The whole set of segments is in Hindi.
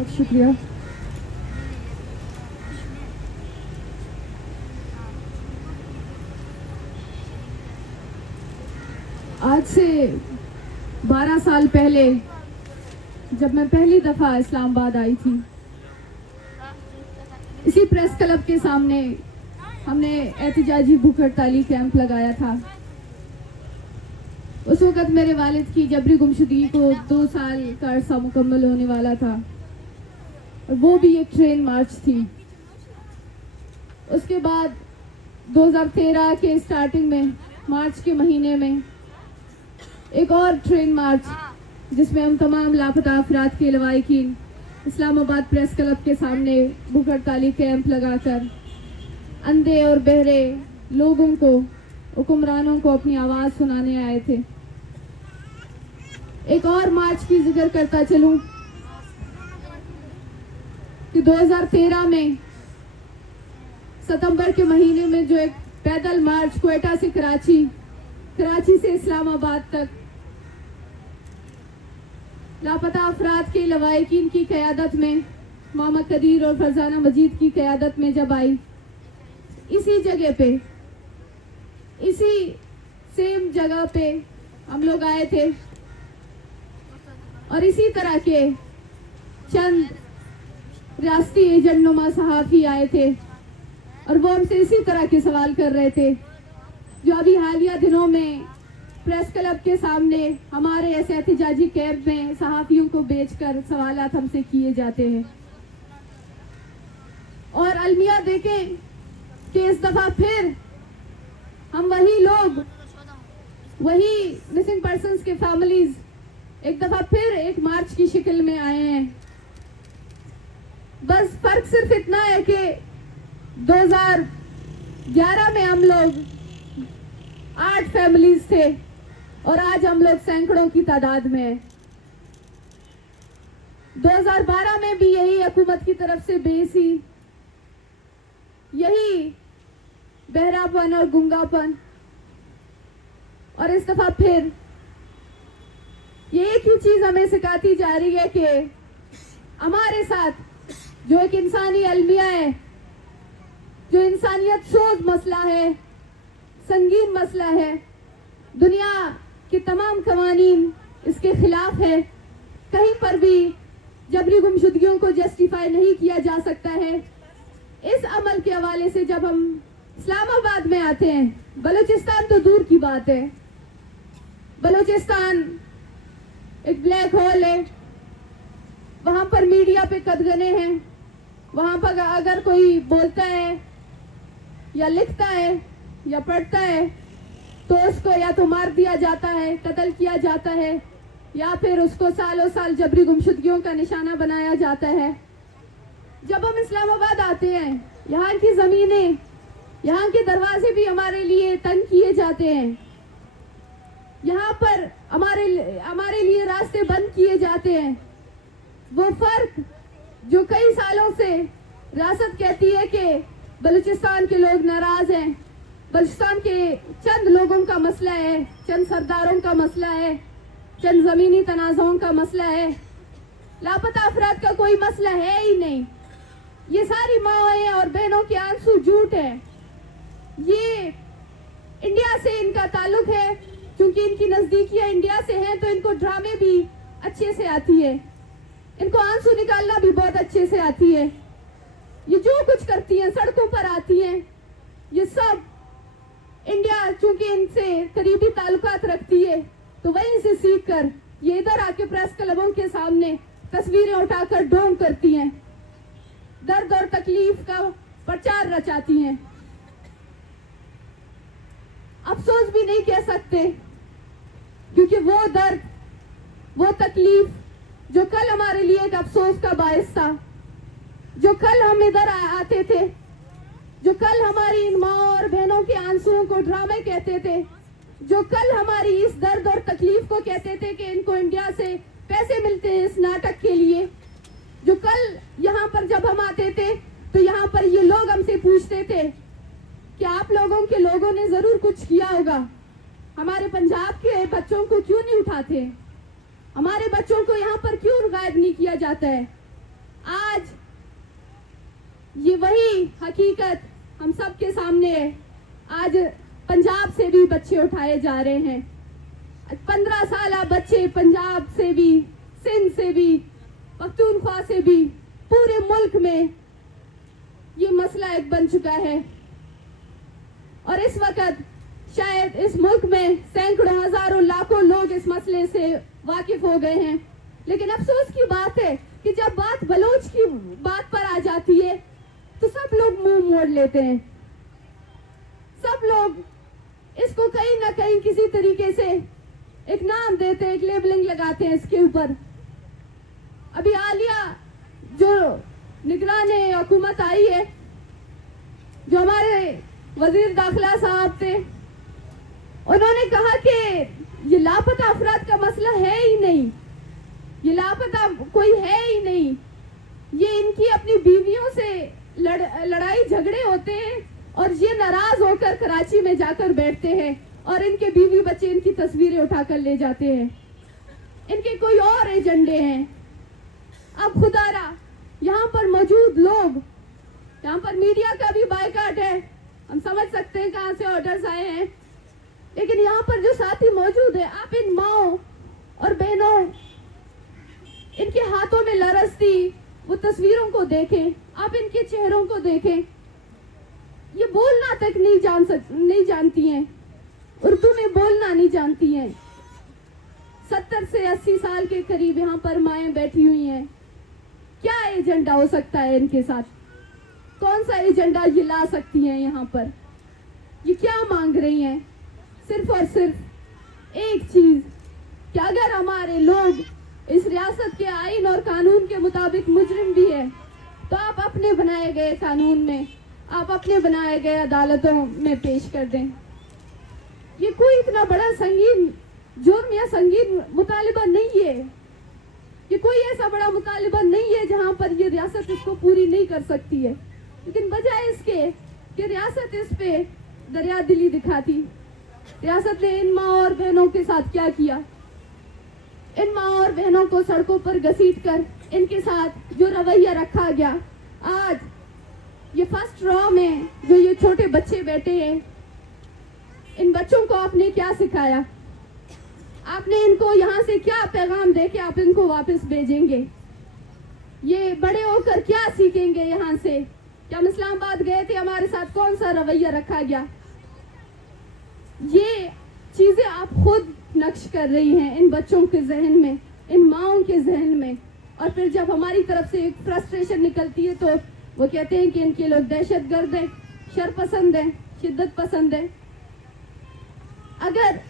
बहुत शुक्रिया। आज से 12 साल पहले जब मैं पहली दफ़ा इस्लामाबाद आई थी, इसी प्रेस क्लब के सामने हमने एहतिजाजी भूख हड़ताली कैंप लगाया था। उस वक़्त मेरे वालिद की जबरी गुमशुदगी को 2 साल का अरसा मुकम्मल होने वाला था और वो भी एक ट्रेन मार्च थी। उसके बाद 2013 के स्टार्टिंग में मार्च के महीने में एक और ट्रेन मार्च, जिसमें हम तमाम लापता अफराद के लवाहिकीन इस्लामाबाद प्रेस क्लब के सामने भूख हड़ताली कैंप लगाकर अंधे और बहरे लोगों को, हुक्मरानों को अपनी आवाज़ सुनाने आए थे। एक और मार्च की जिक्र करता चलूं कि 2013 में सितंबर के महीने में जो एक पैदल मार्च क्वेटा से कराची से इस्लामाबाद तक लापता अफराद के लवाहिकीन की क़यादत में, मोहम्मद कदीर और फरजाना मजीद की क़यादत में जब आई, इसी जगह पे, इसी सेम जगह पे हम लोग आए थे और इसी तरह के चंद रियासती एजेंट नुमा सहाफ़ी आए थे और वो हमसे इसी तरह के सवाल कर रहे थे जो अभी हालिया दिनों में प्रेस क्लब के सामने हमारे ऐसे एहतिजाजी कैंप में सहाफ़ियों को बेचकर सवालात हमसे किए जाते हैं। और अलमिया देखें कि इस दफ़ा फिर हम वही लोग, वही मिसिंग पर्सन्स के फैमिलीज एक दफ़ा फिर एक मार्च की शक्ल में आए हैं। बस फर्क सिर्फ इतना है कि 2011 में हम लोग 8 फैमिलीज थे और आज हम लोग सैकड़ों की तादाद में हैं। 2012 में भी यही हुकूमत की तरफ से बेसी, यही बहरापन और गुंगापन, और इस दफा फिर ये एक ही चीज हमें सिखाती जा रही है कि हमारे साथ जो एक इंसानी अलमिया है, जो इंसानियत सोज मसला है, संगीन मसला है, दुनिया के तमाम कवानीन इसके खिलाफ है। कहीं पर भी जबरी गुमशुदगियों को जस्टिफाई नहीं किया जा सकता है। इस अमल के हवाले से जब हम इस्लामाबाद में आते हैं, बलूचिस्तान तो दूर की बात है, बलूचिस्तान एक ब्लैक होल है, वहां पर मीडिया पे कदगने हैं, वहां पर अगर कोई बोलता है या लिखता है या पढ़ता है तो उसको या तो मार दिया जाता है, कत्ल किया जाता है, या फिर उसको सालों साल जबरी गुमशुदगियों का निशाना बनाया जाता है। जब हम इस्लामाबाद आते हैं, यहाँ की ज़मीनें, यहाँ के दरवाजे भी हमारे लिए तंग किए जाते हैं, यहाँ पर हमारे लिए रास्ते बंद किए जाते हैं। वो फर्क जो कई सालों से रियासत कहती है कि बलूचिस्तान के लोग नाराज हैं, बलूचिस्तान के चंद लोगों का मसला है, चंद सरदारों का मसला है, चंद ज़मीनी तनाज़ों का मसला है, लापता अफराद का कोई मसला है ही नहीं। ये सारी माँएं और बहनों के आंसू झूठ है। ये इंडिया से इनका ताल्लुक है, क्योंकि इनकी नज़दीकियाँ इंडिया से हैं तो इनको ड्रामे भी अच्छे से आती है, इनको आंसू निकालना भी बहुत अच्छे से आती है। ये जो कुछ करती हैं, सड़कों पर आती हैं, ये सब इंडिया चूंकि इनसे करीबी ताल्लुकात रखती है तो वहीं से सीख कर ये इधर आके प्रेस क्लबों के सामने तस्वीरें उठाकर ढोंग करती हैं, दर्द और तकलीफ का प्रचार रचाती हैं। अफसोस भी नहीं कह सकते, क्योंकि वो दर्द, वो तकलीफ जो कल हमारे लिए एक अफसोस का बायस था, जो कल हम इधर आते थे, जो कल हमारी इन माँ और बहनों के आंसुओं को ड्रामे कहते थे, जो कल हमारी इस दर्द और तकलीफ को कहते थे कि इनको इंडिया से पैसे मिलते हैं इस नाटक के लिए, जो कल यहाँ पर जब हम आते थे तो यहाँ पर ये लोग हमसे पूछते थे कि आप लोगों के लोगों ने जरूर कुछ किया होगा, हमारे पंजाब के बच्चों को क्यों नहीं उठाते, हमारे बच्चों को यहाँ पर क्यों गायब नहीं किया जाता है। ये वही हकीकत हम सब के सामने है। आज पंजाब से भी बच्चे उठाए जा रहे हैं, 15 साल बच्चे पंजाब से भी, सिंध से भी, पख्तूनख्वा से भी, पूरे मुल्क में ये मसला एक बन चुका है। और इस वक्त शायद इस मुल्क में सैकड़ों हजारों लाखों लोग इस मसले से वाकिफ हो गए हैं, लेकिन अफसोस की बात है कि जब बात बलोच की बात पर आ जाती है तो सब लोग मुंह मोड़ लेते हैं। सब लोग इसको कहीं ना कहीं किसी तरीके से एक नाम देते हैं, एक लेबलिंग लगाते हैं इसके ऊपर। अभी आलिया जो निगराने हुकूमत आई है, जो हमारे वजीर दाखिला साहब थे, उन्होंने कहा कि ये लापता अफराद का मसला है ही नहीं, ये लापता कोई है ही नहीं, ये इनकी अपनी बीवियों से लड़ाई झगड़े होते हैं और ये नाराज होकर कराची में जाकर बैठते हैं और इनके बीवी बच्चे इनकी तस्वीरें उठाकर ले जाते हैं। इनके कोई और एजेंडे हैं। अब खुदारा यहाँ पर मौजूद लोग, यहाँ पर मीडिया का भी बायकाट है, हम समझ सकते हैं कहाँ से ऑर्डर्स आए हैं, लेकिन यहाँ पर जो साथी मौजूद है, आप इन माओ और बहनों, इनके हाथों में लरसती वो तस्वीरों को देखें, आप इनके चेहरों को देखें। ये बोलना तक नहीं जानती हैं, उर्दू में बोलना नहीं जानती हैं। 70 से 80 साल के करीब यहाँ पर माएं बैठी हुई हैं। क्या एजेंडा हो सकता है इनके साथ? कौन सा एजेंडा ये ला सकती हैं यहाँ पर? ये क्या मांग रही हैं? सिर्फ और सिर्फ एक चीज कि अगर हमारे लोग इस रियासत के आईन और कानून के मुताबिक मुजरिम भी है तो आप अपने बनाए गए कानून में, आप अपने बनाए गए अदालतों में पेश कर दें। ये कोई इतना बड़ा संगीन जुर्म या संगीन मुतालिबा नहीं है, ये कोई ऐसा बड़ा मुतालिबा नहीं है जहां पर ये रियासत इसको पूरी नहीं कर सकती है। लेकिन बजाय इसके कि रियासत इस पे दरिया दिली दिखाती, रियासत ने इन माँ और बहनों के साथ क्या किया? इन माँ और बहनों को सड़कों पर घसीटकर इनके साथ जो रवैया रखा गया, आज ये फर्स्ट रॉ में जो ये छोटे बच्चे बैठे हैं, इन बच्चों को आपने क्या सिखाया? आपने इनको यहाँ से क्या पैगाम दे के आप इनको वापस भेजेंगे? ये बड़े होकर क्या सीखेंगे यहाँ से? क्या हम इस्लामाबाद गए थे, हमारे साथ कौन सा रवैया रखा गया? ये चीजें आप खुद नक्श कर रही हैं इन बच्चों के जहन में, इन माओं के जहन में। और फिर जब हमारी तरफ से एक फ्रस्ट्रेशन निकलती है तो वो कहते हैं कि इनके लोग दहशतगर्द हैं, शर पसंद हैं, शिद्दत पसंद है। अगर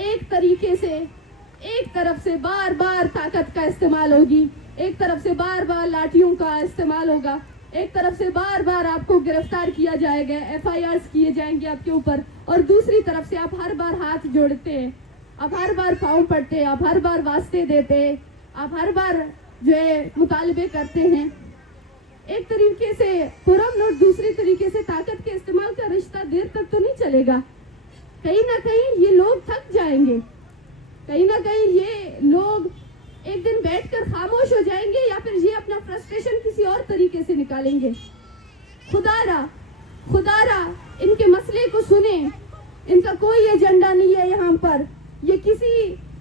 एक तरीके से, एक तरफ से बार बार ताकत का इस्तेमाल होगी, एक तरफ से बार बार लाठियों का इस्तेमाल होगा, एक तरफ से बार बार आपको गिरफ्तार किया जाएगा, FIRs किए जाएंगे आपके ऊपर, और दूसरी तरफ से आप हर बार हाथ जोड़ते हैं, आप हर बार पाँव पड़ते हैं, आप हर बार वास्ते देते हैं, आप हर बार जो है मुतालिबे करते हैं। एक तरीके से पुरअमन और दूसरी तरीके से ताकत के इस्तेमाल का रिश्ता देर तक तो नहीं चलेगा। कहीं ना कहीं ये लोग थक जाएंगे, कहीं ना कहीं ये लोग एक दिन बैठकर खामोश हो जाएंगे, या फिर ये अपना फ्रस्ट्रेशन किसी और तरीके से निकालेंगे। खुदारा इनके मसले को सुने, इनका कोई एजेंडा नहीं है यहाँ पर, ये किसी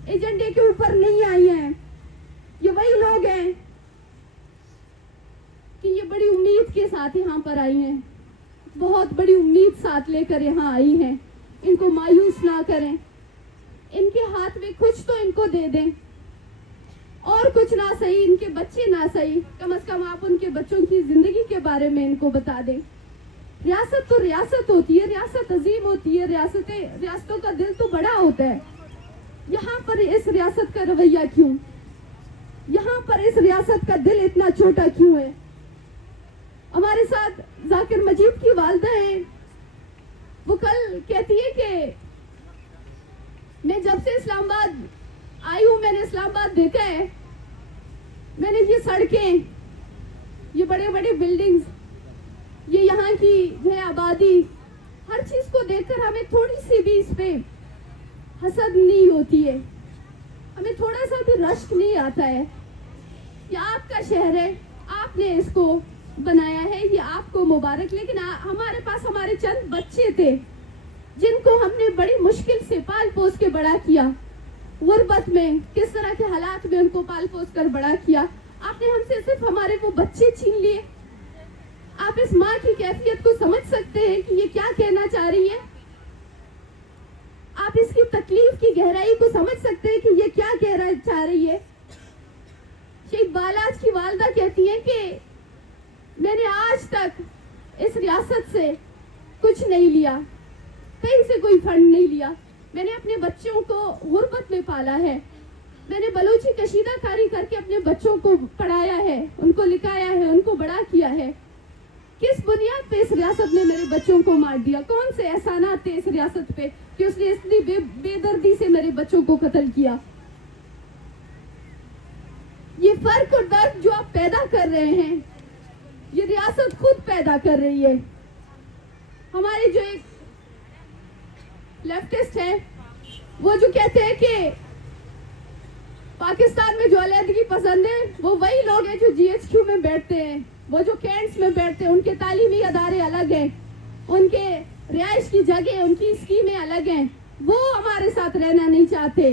एजेंडे के ऊपर नहीं आई हैं। ये वही लोग हैं कि ये बड़ी उम्मीद के साथ यहाँ पर आई हैं, बहुत बड़ी उम्मीद साथ लेकर यहाँ आई हैं। इनको मायूस ना करें, इनके हाथ में कुछ तो इनको दे दें, और कुछ ना सही, इनके बच्चे ना सही, कम से कम आप उनके बच्चों की जिंदगी के बारे में इनको बता दें। रियासत तो रियासत होती है, रियासत अजीम होती है, रियासतों का दिल तो बड़ा होता है। यहाँ पर इस रियासत का रवैया क्यों? यहाँ पर इस रियासत का दिल इतना छोटा क्यों है? हमारे साथ जाकिर मजीद की वालदा है, वो कल कहती है कि मैं जब से इस्लामाबाद आई हूँ, मैंने इस्लामाबाद देखा है, मैंने ये सड़कें, ये बड़े बड़े बिल्डिंग्स, ये यहाँ की जो है आबादी, हर चीज को देखकर हमें थोड़ी सी भी इस पे हसद नहीं होती है, हमें थोड़ा सा भी रश्क नहीं आता है। ये आपका शहर है, आपने इसको बनाया है, ये आपको मुबारक। लेकिन हमारे पास हमारे चंद बच्चे थे जिनको हमने बड़ी मुश्किल से पाल पोस के बड़ा किया। गुर्बत में किस तरह के हालात में उनको पाल पोस कर बड़ा किया। आपने हमसे सिर्फ हमारे वो बच्चे छीन लिए। आप इस माँ की कैफियत को समझ सकते हैं कि ये क्या कहना चाह रही है? आप इसकी तकलीफ की गहराई को समझ सकते हैं कि ये क्या कहना चाह रही है? शेख बालाज की वालदा कहती हैं कि मैंने आज तक इस रियासत से कुछ नहीं लिया, कहीं से कोई फंड नहीं लिया। मैंने अपने बच्चों को गुर्बत में पाला है। मैंने बलूची कशीदाकारी करके अपने बच्चों को पढ़ाया है, उनको लिखाया है, उनको बड़ा किया है। किस बुनियाद पे इस रियासत ने मेरे बच्चों को मार दिया? कौन से एहसानात थे इस रियासत पे कि उसने इतनी बेदर्दी से मेरे बच्चों को कत्ल किया? ये फर्क और दर्द जो आप पैदा कर रहे हैं, ये रियासत खुद पैदा कर रही है। हमारे जो एक लेफ्टिस्ट है, वो जो कहते हैं कि पाकिस्तान में जो अलहदगी पसंद है वो वही लोग हैं जो GHQ में बैठते हैं, वो जो कैंट्स में बैठते हैं। उनके तालीमी अदारे अलग हैं, उनके रिहाइश की जगह, उनकी स्कीमें अलग हैं। वो हमारे साथ रहना नहीं चाहते।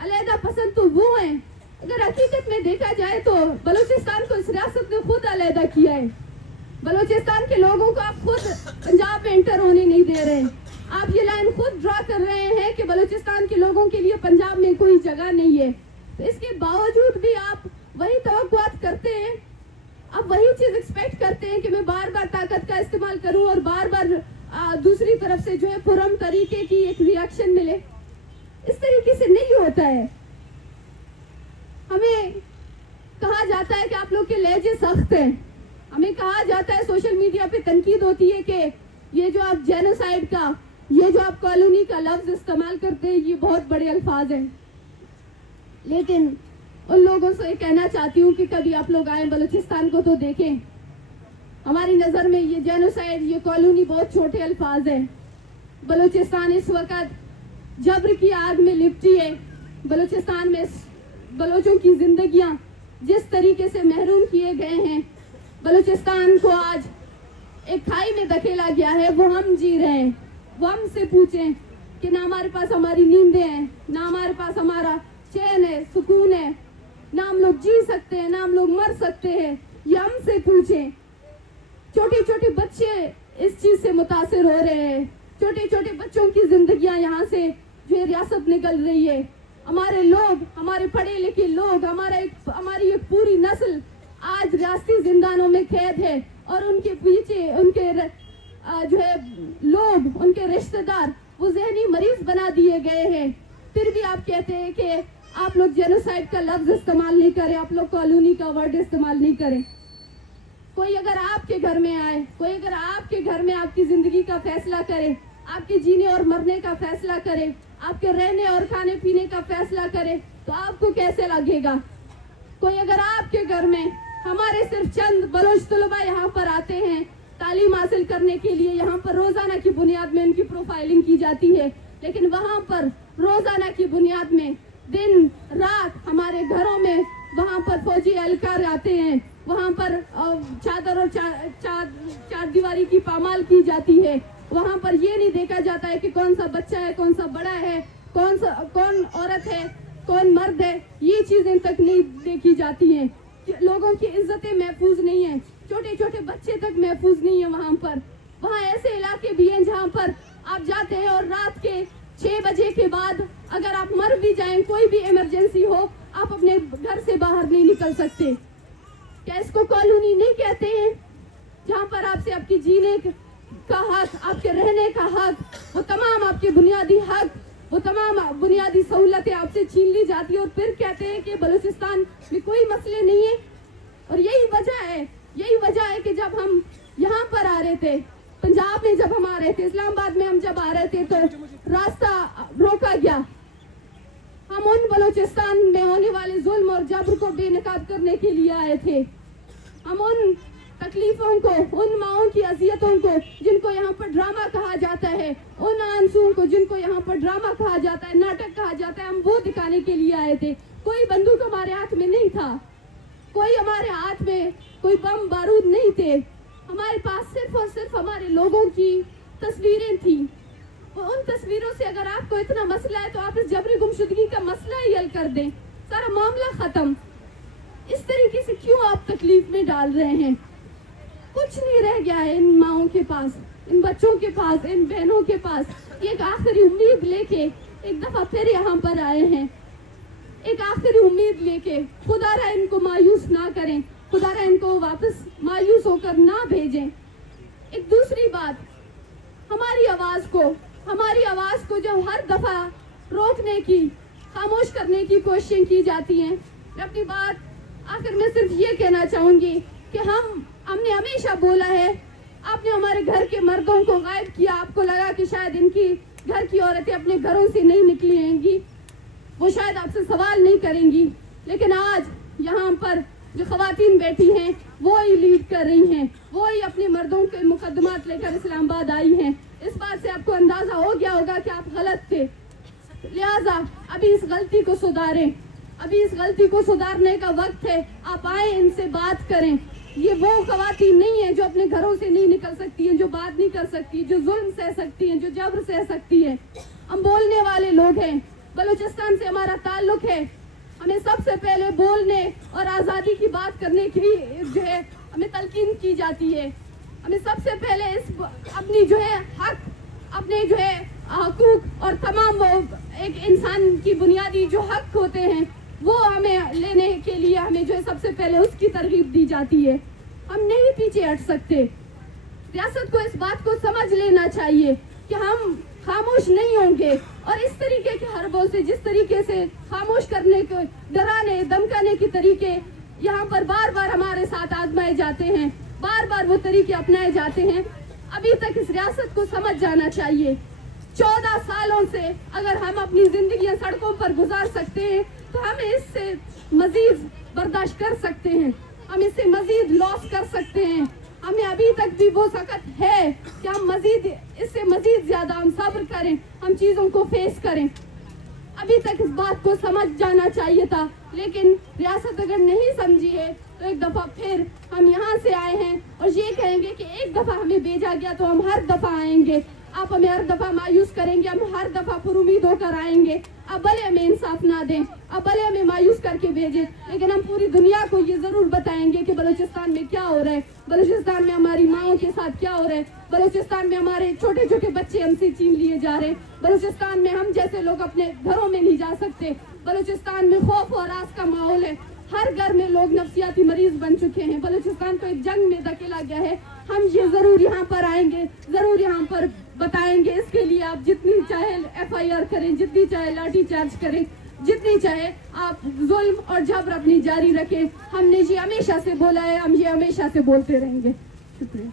अलहदा पसंद तो वो हैं। अगर हकीकत में देखा जाए तो बलूचिस्तान को इस रियासत ने खुद अलहदा किया है। बलूचिस्तान के लोगों को आप खुद पंजाब में एंटर होने नहीं दे रहे। आप ये लाइन खुद ड्रा कर रहे हैं कि बलूचिस्तान के लोगों के लिए पंजाब में कोई जगह नहीं है। तो इसके बावजूद भी आप वही तवक्कुआत करते हैं, आप वही चीज एक्सपेक्ट करते हैं कि मैं बार बार ताकत का इस्तेमाल करूं और बार बार दूसरी तरफ से जो है पुरम तरीके की एक रिएक्शन मिले। इस तरीके से नहीं होता है। हमें कहा जाता है कि आप लोग के लहजे सख्त हैं। हमें कहा जाता है, सोशल मीडिया पे तनकीद होती है कि ये जो आप जेनोसाइड का, ये जो आप कॉलोनी का लफ्ज इस्तेमाल करते हैं, ये बहुत बड़े अल्फाज हैं। लेकिन उन लोगों से कहना चाहती हूँ कि कभी आप लोग आए बलूचिस्तान को तो देखें। हमारी नज़र में ये जेनोसाइड, ये कॉलोनी बहुत छोटे अल्फाज हैं। बलूचिस्तान इस वक्त जबर की आग में लिपटी है। बलूचिस्तान में बलोचों की जिंदगियां जिस तरीके से महरूम किए गए हैं, बलूचिस्तान को आज एक खाई में धकेला गया है, वो हम जी रहे हैं। वो हमसे पूछें कि ना हमारे पास हमारी नींदें हैं, ना हमारे पास हमारा चैन है, सुकून है, ना हम लोग जी सकते हैं, ना हम लोग मर सकते हैं। ये हमसे पूछें। छोटे छोटे बच्चे इस चीज से मुतासिर हो रहे हैं। छोटे छोटे बच्चों की जिंदगियां यहाँ से जो है रियासत निकल रही है। हमारे लोग, हमारे पढ़े लिखे लोग, हमारी एक पूरी नस्ल आज रियासती जिंदानों में कैद है और उनके पीछे उनके जो है लोग, उनके रिश्तेदार वो जहनी मरीज बना दिए गए हैं। फिर भी आप कहते हैं कि आप लोग जेनोसाइड का लफ्ज इस्तेमाल नहीं करें, आप लोग कॉलोनी का वर्ड इस्तेमाल नहीं करें। कोई अगर आपके घर में आए, कोई अगर आपके घर में आपकी जिंदगी का फैसला करे, आपके जीने और मरने का फैसला करे, आपके रहने और खाने पीने का फैसला करे, तो आपको कैसे लगेगा? कोई अगर आपके घर में, हमारे सिर्फ चंद बलोच तलबा यहाँ पर आते हैं तालीम हासिल करने के लिए, यहाँ पर रोजाना की बुनियाद में उनकी प्रोफाइलिंग की जाती है, लेकिन वहाँ पर रोजाना की बुनियाद में दिन रात हमारे घरों में वहाँ पर फौजी एहलकार आते हैं, वहाँ पर चादर और चार दीवारी की पामाल की जाती है। वहाँ पर ये नहीं देखा जाता है कि कौन सा बच्चा है, कौन सा बड़ा है, कौन औरत है, कौन मर्द है। ये चीजें तक नहीं देखी जाती हैं। लोगों की इज्जतें महफूज नहीं है, छोटे छोटे बच्चे तक महफूज नहीं है वहाँ पर। वहाँ ऐसे इलाके भी हैं जहाँ पर आप जाते हैं और रात के 6 बजे के बाद अगर आप मर भी जाएं, कोई भी इमरजेंसी हो, आप अपने घर से बाहर नहीं निकल सकते। क्या इसको कॉलोनी नहीं कहते हैं? जहाँ पर आपसे आपकी जीने का हक, आपके रहने का हक, वो तमाम आपके बुनियादी हक, वो तमाम बुनियादी सहूलतें आपसे छीन ली जाती है और फिर कहते हैं कि बलूचिस्तान में कोई मसले नहीं है। और यही वजह है कि जब हम यहाँ पर आ रहे थे, पंजाब में जब हम आ रहे थे, इस्लामाबाद में हम जब आ रहे थे, तो रास्ता रोका गया। हम उन बलूचिस्तान में होने वाले जुल्म और जबर को बेनकाब करने के लिए आए थे। हम उन तकलीफों को, उन माओं की अजियतों को जिनको यहाँ पर ड्रामा कहा जाता है, उन आंसुओं को जिनको यहाँ पर ड्रामा कहा जाता है, नाटक कहा जाता है, हम वो दिखाने के लिए आए थे। कोई बंदूक हमारे हाथ में नहीं था। कोई हमारे हाथ में कोई बम बारूद नहीं थे, हमारे पास सिर्फ और सिर्फ हमारे लोगों की तस्वीरें थी। उन तस्वीरों से अगर आपको इतना मसला है तो आप इस जबरी गुमशुदगी का मसला ही हल कर दें, सारा मामला खत्म। इस तरीके से क्यों आप तकलीफ में डाल रहे हैं? कुछ नहीं रह गया है इन माओं के पास, इन बच्चों के पास, इन बहनों के पास। एक आखिरी उम्मीद लेके एक दफा फिर यहाँ पर आए हैं, एक आखिरी उम्मीद लेके। खुदारा इनको मायूस ना करें, खुदारा इनको वापस मायूस होकर ना भेजें। एक दूसरी बात, हमारी आवाज को जो हर दफा रोकने की, खामोश करने की कोशिशें की जाती हैं। मैं अपनी बात आखिर में सिर्फ ये कहना चाहूंगी कि हमने हमेशा बोला है, आपने हमारे घर के मर्दों को गायब किया, आपको लगा कि शायद इनकी घर की औरतें अपने घरों से नहीं निकली होंगी, वो शायद आपसे सवाल नहीं करेंगी, लेकिन आज यहाँ पर जो खवातीन बैठी हैं वो ही लीड कर रही हैं, वो ही अपने मर्दों के मुकदमात लेकर इस्लामाबाद आई हैं। इस बात से आपको अंदाजा हो गया होगा कि आप गलत थे, लिहाजा अभी इस गलती को सुधारें, अभी इस गलती को सुधारने का वक्त है। आप आए, इनसे बात करें। ये वो खवातीन नहीं है जो अपने घरों से नहीं निकल सकती हैं, जो बात नहीं कर सकती, जो जुल्म सह सकती हैं, जो जबर सह सकती है। हम बोलने वाले लोग हैं, बलूचिस्तान से हमारा ताल्लुक है। हमें सबसे पहले बोलने और आज़ादी की बात करने की जो है हमें तलकीन की जाती है। हमें सबसे पहले अपनी जो है हक, अपने जो है हकूक और तमाम वो एक इंसान की बुनियादी जो हक होते हैं वो हमें लेने के लिए हमें जो है सबसे पहले उसकी तरगीब दी जाती है। हम नहीं पीछे हट सकते। रियासत को इस बात को समझ लेना चाहिए कि हम खामोश नहीं होंगे और इस तरीके के हरबों से, जिस तरीके से खामोश करने को, डराने धमकाने के तरीके यहाँ पर बार बार हमारे साथ आजमाए जाते हैं, बार बार वो तरीके अपनाए जाते हैं। अभी तक इस रियासत को समझ जाना चाहिए, 14 सालों से अगर हम अपनी जिंदगी सड़कों पर गुजार सकते हैं तो हम इससे मजीद बर्दाश्त कर सकते हैं, हम इससे मजीद लॉस कर सकते हैं। हमें अभी तक भी वो सख्त है कि हम मजीद इससे मजीद ज्यादा हम सब्र करें, हम चीजों को फेस करें। अभी तक इस बात को समझ जाना चाहिए था, लेकिन रियासत अगर नहीं समझी है तो एक दफा फिर हम यहाँ से आए हैं और ये कहेंगे कि एक दफा हमें भेजा गया तो हम हर दफा आएंगे। आप हमें हर दफा मायूस करेंगे, हम हर दफा पुरुमीद होकर आएंगे। अब भले हमें इंसाफ ना दें, अब भले हमें मायूस करके भेजें, लेकिन हम पूरी दुनिया को ये जरूर बताएंगे कि बलूचिस्तान में क्या हो रहा है, बलूचिस्तान में हमारी माओं के साथ क्या हो रहा है, बलूचिस्तान में हमारे छोटे छोटे बच्चे हमसे छीन लिए जा रहे हैं, बलूचिस्तान में हम जैसे लोग अपने घरों में नहीं जा सकते, बलूचिस्तान में खौफ और आस का माहौल है, हर घर में लोग नफ्सियाती मरीज बन चुके हैं। बलूचिस्तान तो एक जंग में धकेला गया है। हम ये जरूर यहाँ पर आएंगे, जरूर यहाँ पर बताएंगे। इसके लिए आप जितनी चाहे FIR करें, जितनी चाहे लाठी चार्ज करें, जितनी चाहे आप जुल्म और जबर अपनी जारी रखें। हमने ये हमेशा से बोला है, हम ये हमेशा से बोलते रहेंगे। शुक्रिया।